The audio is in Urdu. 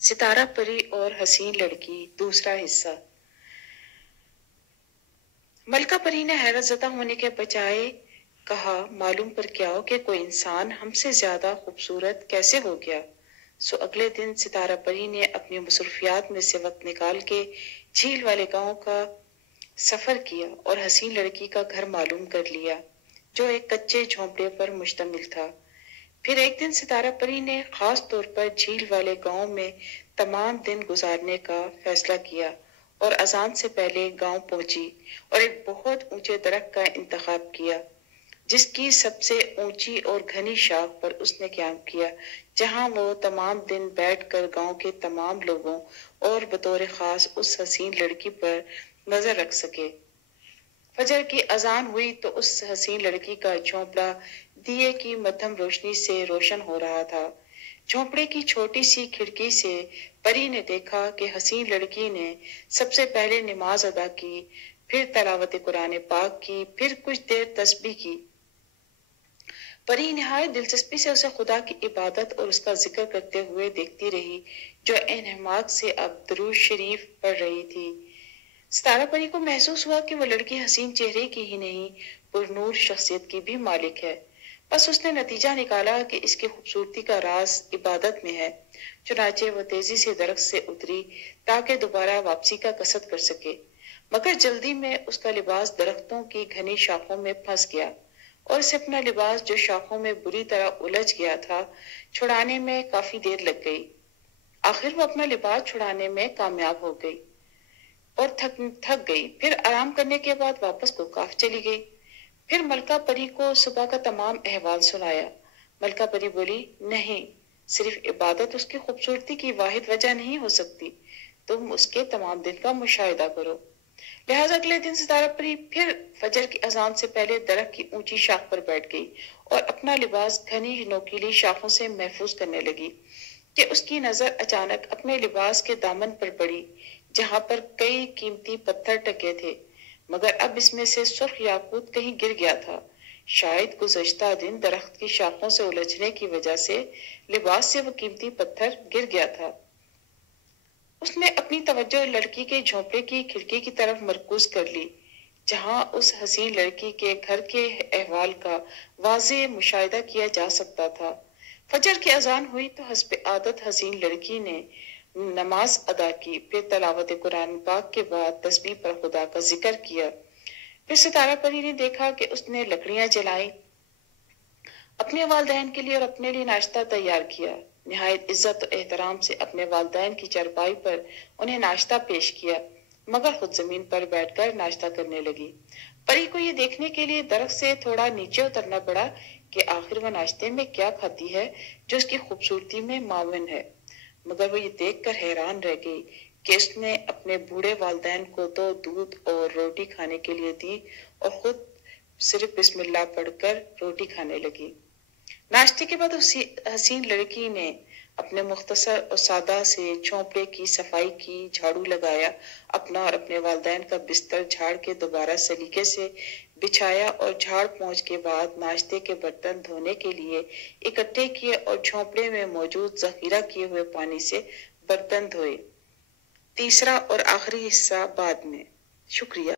ستارہ پری اور حسین لڑکی دوسرا حصہ۔ ملکہ پری نے حیرت زدہ ہونے کے بجائے کہا، معلوم پر کیا ہو کہ کوئی انسان ہم سے زیادہ خوبصورت کیسے ہو گیا؟ سو اگلے دن ستارہ پری نے اپنی مصروفیات میں سے وقت نکال کے جھیل والے گاؤں کا سفر کیا اور حسین لڑکی کا گھر معلوم کر لیا جو ایک کچے جھونپڑے پر مشتمل تھا۔ پھر ایک دن ستارہ پری نے خاص طور پر جھیل والے گاؤں میں تمام دن گزارنے کا فیصلہ کیا اور اذان سے پہلے گاؤں پہنچی اور ایک بہت اونچے درخت کا انتخاب کیا جس کی سب سے اونچی اور گھنی شاخ پر اس نے قیام کیا، جہاں وہ تمام دن بیٹھ کر گاؤں کے تمام لوگوں اور بطور خاص اس حسین لڑکی پر نظر رکھ سکے۔ فجر کی اذان ہوئی تو اس حسین لڑکی کا جھونپڑا دیے کی مدھم روشنی سے روشن ہو رہا تھا۔ جھونپڑے کی چھوٹی سی کھڑکی سے پری نے دیکھا کہ حسین لڑکی نے سب سے پہلے نماز ادا کی، پھر تلاوت قرآن پاک کی، پھر کچھ دیر تسبیح کی۔ پری نہایت دلچسپی سے اسے خدا کی عبادت اور اس کا ذکر کرتے ہوئے دیکھتی رہی جو انہماک سے اب درود شریف پڑھ رہی تھی۔ ستارہ پری کو محسوس ہوا کہ وہ لڑکی حسین چہرے کی ہی نہیں، پر نور شخصیت کی بھی مالک ہے۔ بس اس نے نتیجہ نکالا کہ اس کی خوبصورتی کا راز عبادت میں ہے۔ چنانچہ وہ تیزی سے درخت سے اتری تاکہ دوبارہ واپسی کا قصد کر سکے، مگر جلدی میں اس کا لباس درختوں کی گھنی شاخوں میں پھنس گیا اور اسے اپنا لباس جو شاخوں میں بری طرح الجھ گیا تھا چھڑانے میں کافی دیر لگ گئی۔ آخر وہ اپنا لباس چھڑانے میں کامیاب ہو گئی اور تھک گئی، پھر آرام کرنے کے بعد واپس کوکاف چلی گئی۔ پھر ملکہ پری کو صبح کا تمام احوال سنایا۔ ملکہ پری بولی، نہیں، صرف عبادت اس کی خوبصورتی کی واحد وجہ نہیں ہو سکتی، تم اس کے تمام دن کا مشاہدہ کرو۔ لہٰذا اگلے دن ستارہ پری پھر فجر کی اذان سے پہلے درخت کی اونچی شاخ پر بیٹھ گئی اور اپنا لباس گھنی نوکیلی شاخوں سے محفوظ کرنے لگی کہ اس کی نظر اچانک اپنے لباس کے دامن پر پڑی جہاں پر کئی قیمتی پتھر ٹکے تھے، مگر اب اس میں سے سرخ یاقوت کہیں گر گیا تھا۔ شاید گزشتہ دن درخت کی شاخوں سے الجھنے کی وجہ سے لباس سے وہ قیمتی پتھر گر گیا تھا۔ اس نے اپنی توجہ لڑکی کے جھونپڑے کی کھڑکی کی طرف مرکوز کر لی جہاں اس حسین لڑکی کے گھر کے احوال کا واضح مشاہدہ کیا جا سکتا تھا۔ فجر کی اذان ہوئی تو حسب عادت حسین لڑکی نے نماز ادا کی، پھر تلاوت قرآن پاک کے بعد تسبیح پر خدا کا ذکر کیا۔ پھر ستارہ پری نے دیکھا کہ اس نے لکڑیاں جلائیں، اپنے والدین کے لیے اور اپنے لیے ناشتہ تیار کیا۔ نہایت عزت و احترام سے اپنے والدین کی چارپائی پر انہیں ناشتہ پیش کیا، مگر خود زمین پر بیٹھ کر ناشتہ کرنے لگی۔ پری کو یہ دیکھنے کے لیے درخت سے تھوڑا نیچے اترنا پڑا کہ آخر وہ ناشتے میں کیا کھاتی ہے جو اس کی خوبصورتی میں معاون ہے، مگر وہ یہ دیکھ کر حیران رہ گئی کہ اس نے اپنے بوڑھے والدین کو تو دودھ اور روٹی کھانے کے لیے دی اور خود صرف بسم اللہ پڑھ کر روٹی کھانے لگی۔ ناشتے کے بعد اسی حسین لڑکی نے اپنے مختصر اور سادہ سے جھونپڑے کی صفائی کی، جھاڑو لگایا، اپنا اور اپنے والدین کا بستر جھاڑ کے دوبارہ سلیقے سے بچھایا اور جھاڑ پونچھ کے بعد ناشتے کے برتن دھونے کے لیے اکٹھے کیے اور جھونپڑے میں موجود ذخیرہ کیے ہوئے پانی سے برتن دھوئے۔ تیسرا اور آخری حصہ بعد میں۔ شکریہ۔